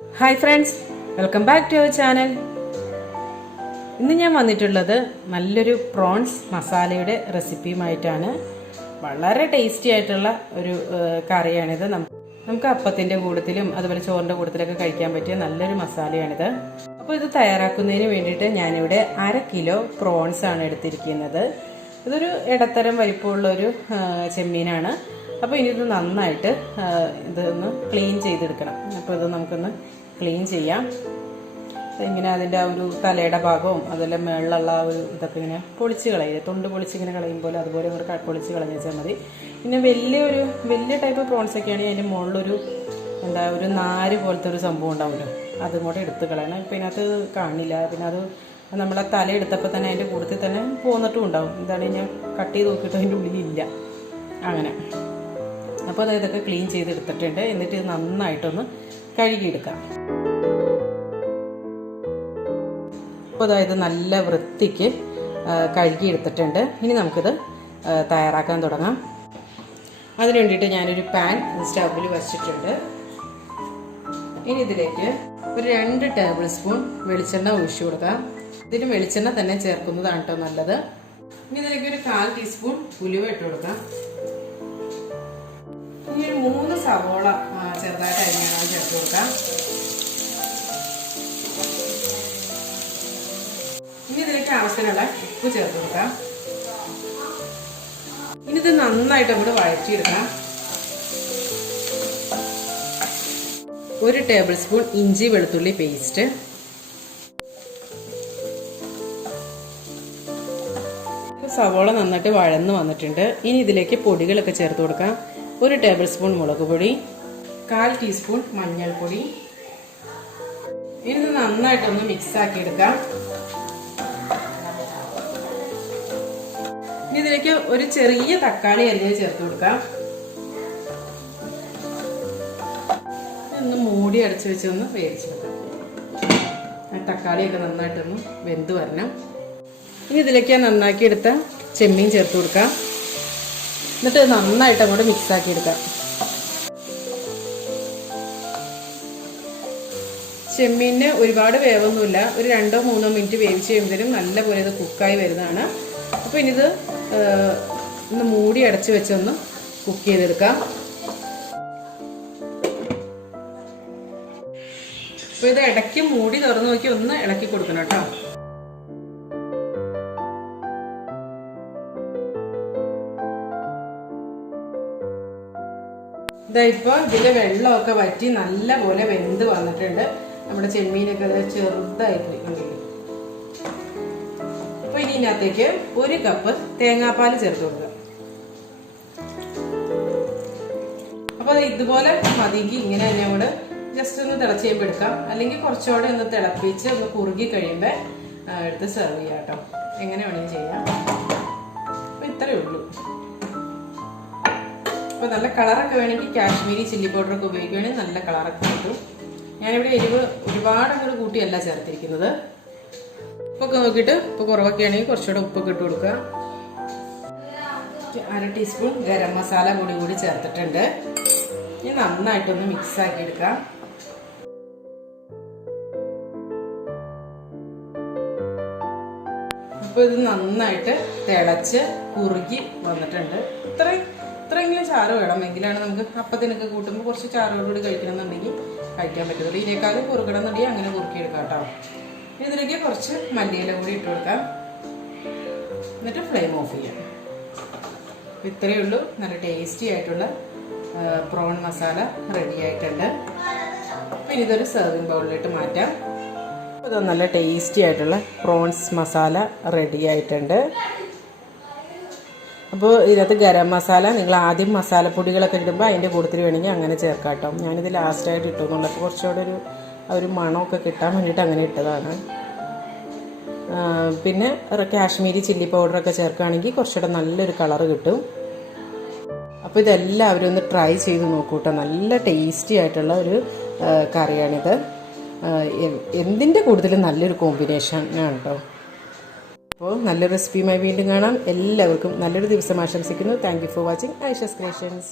Hi friends, welcome back to our channel. ഇന്ന് ഞാൻ വന്നിട്ടുള്ളത് നല്ലൊരു പ്രോൺസ് മസാലയുടെ റെസിപ്പിയുമായിട്ടാണ്. വളരെ ടേസ്റ്റി ആയിട്ടുള്ള ഒരു കറിയാണിത്. നമുക്ക് അപ്പത്തിന്റെ കൂട്ടത്തിലും അതുപോലെ ചോറിന്റെ കൂട്ടത്തിലൊക്കെ കഴിക്കാൻ പറ്റിയ നല്ലൊരു മസാലയാണിത്. അപ്പോൾ ഇത് തയ്യാറാക്കുന്നതിന് വേണ്ടിയിട്ട് ഞാനിവിടെ 1/2 കിലോ പ്രോൺസ് ആണ് എടുത്തിരിക്കുന്നത്. ഇതൊരു ഇടത്തരം വലിപ്പമുള്ള ഒരു ചെമ്മീനാണ്. അപ്പോൾ ഇനി ഇത് നന്നായിട്ട് ഇതൊന്ന് ക്ലീൻ ചെയ്തെടുക്കണം. അപ്പോൾ ഇത് നമുക്കൊന്ന് ക്ലീൻ ചെയ്യാം. ഇങ്ങനെ അതിൻ്റെ ആ ഒരു തലയുടെ ഭാഗവും അതെല്ലാം മേളിലുള്ള ആ ഒരു ഇതൊക്കെ ഇങ്ങനെ പൊളിച്ച് കളയുക, തൊണ്ട് പൊളിച്ച് ഇങ്ങനെ കളയുമ്പോൾ അതുപോലെ ഇവർക്ക് പൊളിച്ച് കളഞ്ഞു വെച്ചാൽ മതി. പിന്നെ വലിയ ടൈപ്പ് പ്രോൺസ് ഒക്കെ ആണെങ്കിൽ അതിൻ്റെ മുകളിലൊരു ഒരു നാര് പോലത്തെ ഒരു സംഭവം ഉണ്ടാവുമല്ലോ, അതും കൂടെ എടുത്ത് കളയണം. ഇപ്പം ഇതിനകത്ത് കാണില്ല. പിന്നെ അത് നമ്മളെ തല എടുത്തപ്പോൾ തന്നെ അതിൻ്റെ കൂട്ടത്തിൽ തന്നെ പോന്നിട്ടും ഉണ്ടാവും. എന്താണ് ഞാൻ കട്ട് ചെയ്ത് നോക്കിയിട്ട് അതിൻ്റെ ഉള്ളിലില്ല. അങ്ങനെ അപ്പോൾ അത് ഇതൊക്കെ ക്ലീൻ ചെയ്തെടുത്തിട്ടുണ്ട്. എന്നിട്ട് ഇത് നന്നായിട്ടൊന്ന് കഴുകിയെടുക്കാം. അപ്പോൾ അതായത് നല്ല വൃത്തിക്ക് കഴുകിയെടുത്തിട്ടുണ്ട്. ഇനി നമുക്കിത് തയ്യാറാക്കാൻ തുടങ്ങാം. അതിന് വേണ്ടിയിട്ട് ഞാനൊരു പാൻ സ്റ്റൗവിൽ വച്ചിട്ടുണ്ട്. ഇനി ഇതിലേക്ക് ഒരു 2 ടേബിൾ സ്പൂൺ വെളിച്ചെണ്ണ ഒഴിച്ചു കൊടുക്കാം. ഇതിന് വെളിച്ചെണ്ണ തന്നെ ചേർക്കുന്നതാണ് കേട്ടോ നല്ലത്. ഇനി ഇതിലേക്ക് ഒരു 1/4 ടീസ്പൂൺ ഉലുവ ഇട്ട് കൊടുക്കാം. ഇനി ഒരു 3 സവോള ചെറുതായിട്ട് അരിഞ്ഞാണ് ചേർത്ത് കൊടുക്കാം. ഇനി ഇതിലേക്ക് ആവശ്യമുള്ള ഉപ്പ് ചേർത്ത് കൊടുക്കാം. ഇനി ഇത് നന്നായിട്ട് അങ്ങോട്ട് വഴറ്റിയെടുക്കാം. 1 ടേബിൾ സ്പൂൺ ഇഞ്ചി വെളുത്തുള്ളി പേസ്റ്റ്, സവോള നന്നായിട്ട് വഴന്ന് വന്നിട്ടുണ്ട്. ഇനി ഇതിലേക്ക് പൊടികളൊക്കെ ചേർത്ത് കൊടുക്കാം. 1 ടേബിൾ സ്പൂൺ മുളക് പൊടി, 1/4 ടീസ്പൂൺ മഞ്ഞൾപ്പൊടി. ഇനി ഇത് നന്നായിട്ടൊന്ന് മിക്സ് ആക്കി എടുക്കാം. ഇനി ഇതിലേക്ക് ഒരു ചെറിയ തക്കാളി അരിഞ്ഞത് ചേർത്ത് കൊടുക്കാം. ഒന്ന് മൂടി അടച്ചു വെച്ചൊന്ന് വേവിച്ചെടുക്കാം. തക്കാളിയൊക്കെ നന്നായിട്ടൊന്ന് വെന്ത് വരണം. ഇനി ഇതിലേക്ക് നന്നാക്കി എടുത്ത ചെമ്മീൻ ചേർത്ത് കൊടുക്കാം. എന്നിട്ട് നന്നായിട്ട് അങ്ങോട്ട് മിക്സ് ആക്കി എടുക്കാം. ചെമ്മീന് ഒരുപാട് വേവൊന്നുമില്ല, ഒരു 2-3 മിനിറ്റ് വേവിച്ച് കഴിയുമ്പോഴത്തേനും നല്ലപോലെ ഇത് കുക്കായി വരുന്നതാണ്. അപ്പോൾ ഇനി ഇത് ഒന്ന് മൂടി അടച്ച് വെച്ചൊന്ന് കുക്ക് ചെയ്തെടുക്കാം. അപ്പോൾ ഇത് ഇടയ്ക്ക് മൂടി തുറന്നു നോക്കി ഒന്ന് ഇളക്കി കൊടുക്കണം കേട്ടോ. ഇതായിപ്പോൾ ഇതിൻ്റെ വെള്ളമൊക്കെ വറ്റി നല്ല പോലെ വെന്ത് വന്നിട്ടുണ്ട്. നമ്മുടെ ചെമ്മീനൊക്കെ ചെറുതായി പോയിക്കൊണ്ടിരിക്കും. അപ്പോൾ ഇനി ഇതിനകത്തേക്ക് 1 കപ്പ് തേങ്ങാപ്പാൽ ചേർത്ത് കൊടുക്കുക. അപ്പോൾ അത് ഇതുപോലെ മതിയെങ്കിൽ ഇങ്ങനെ തന്നെ കൂടെ ജസ്റ്റ് ഒന്ന് തിളച്ച് കഴിയുമ്പോൾ എടുക്കാം. അല്ലെങ്കിൽ കുറച്ചുകൂടെ ഒന്ന് തിളപ്പിച്ച് ഒന്ന് കുറുകി കഴിയുമ്പോൾ എടുത്ത് സെർവ് ചെയ്യാം കേട്ടോ. എങ്ങനെ വേണമെങ്കിൽ ചെയ്യാം. അപ്പോൾ ഇത്രയേ ഉള്ളൂ. അപ്പോൾ നല്ല കളറൊക്കെ വേണമെങ്കിൽ കാശ്മീരി ചില്ലി പൗഡറൊക്കെ ഉപയോഗിക്കുകയാണെങ്കിൽ നല്ല കളറൊക്കെ കിട്ടും. ഞാനിവിടെ എരിവ് ഒരുപാട് അങ്ങോട്ട് കൂട്ടിയല്ല ചേർത്തിരിക്കുന്നത്. ഉപ്പൊക്കെ നോക്കിയിട്ട് ഇപ്പോൾ കുറവൊക്കെ ആണെങ്കിൽ കുറച്ചുകൂടെ ഉപ്പൊക്കെ ഇട്ട് കൊടുക്കുക. 1/2 ടീസ്പൂൺ ഗരം മസാല കൂടി ചേർത്തിട്ടുണ്ട്. ഇനി നന്നായിട്ടൊന്ന് മിക്സ് ആക്കി എടുക്കാം. അപ്പോൾ ഇത് നന്നായിട്ട് തിളച്ച് കുറുകി വന്നിട്ടുണ്ട്. ഇത്രയെങ്കിലും ചാറ് വേണം, എങ്കിലാണ് നമുക്ക് അപ്പത്തിനൊക്കെ കൂട്ടുമ്പോൾ കുറച്ച് ചാറുകളോട് കഴിക്കണമെന്നുണ്ടെങ്കിൽ കഴിക്കാൻ പറ്റുള്ളൂ. ഇതിനേക്കാളും കുറുക്കണമെന്നുണ്ടെങ്കിൽ അങ്ങനെ കുറുക്കിയെടുക്കാം കേട്ടോ. ഇതിലേക്ക് കുറച്ച് മല്ലിയില കൂടി ഇട്ട് കൊടുക്കാം. എന്നിട്ട് ഫ്ലെയിം ഓഫ് ചെയ്യാം. ഇത്രയേ ഉള്ളൂ. നല്ല ടേസ്റ്റി ആയിട്ടുള്ള പ്രോൺ മസാല റെഡി ആയിട്ടുണ്ട്. പിന്നെ ഇതൊരു സെർവിങ് ബൗളിലിട്ട് മാറ്റാം. ഇത് നല്ല ടേസ്റ്റി ആയിട്ടുള്ള പ്രോൺസ് മസാല റെഡി ആയിട്ടുണ്ട്. അപ്പോൾ ഇതിനകത്ത് ഗരം മസാല നിങ്ങൾ ആദ്യം മസാലപ്പൊടികളൊക്കെ ഇടുമ്പോൾ അതിൻ്റെ കൂട്ടത്തിൽ വേണമെങ്കിൽ അങ്ങനെ ചേർക്കാം കേട്ടോ. ഞാനിത് ലാസ്റ്റായിട്ട് ഇട്ടുന്നുണ്ട്. അപ്പോൾ കുറച്ചുകൂടെ ഒരു മണമൊക്കെ കിട്ടാൻ വേണ്ടിയിട്ട് അങ്ങനെ ഇട്ടതാണ്. പിന്നെ കാശ്മീരി ചില്ലി പൗഡറൊക്കെ ചേർക്കുകയാണെങ്കിൽ കുറച്ചുകൂടെ നല്ലൊരു കളറ് കിട്ടും. അപ്പോൾ ഇതെല്ലാവരും ഒന്ന് ട്രൈ ചെയ്ത് നോക്കൂ കേട്ടോ. നല്ല ടേസ്റ്റി ആയിട്ടുള്ള ഒരു കറിയാണിത്. എന്തിൻ്റെ കൂടുതലും നല്ലൊരു കോമ്പിനേഷനാണ് കേട്ടോ. അപ്പോൾ നല്ലൊരു റെസിപ്പിയുമായി വീണ്ടും കാണാം. എല്ലാവർക്കും നല്ലൊരു ദിവസം ആശംസിക്കുന്നു. Thank you for watching Aisha's creations.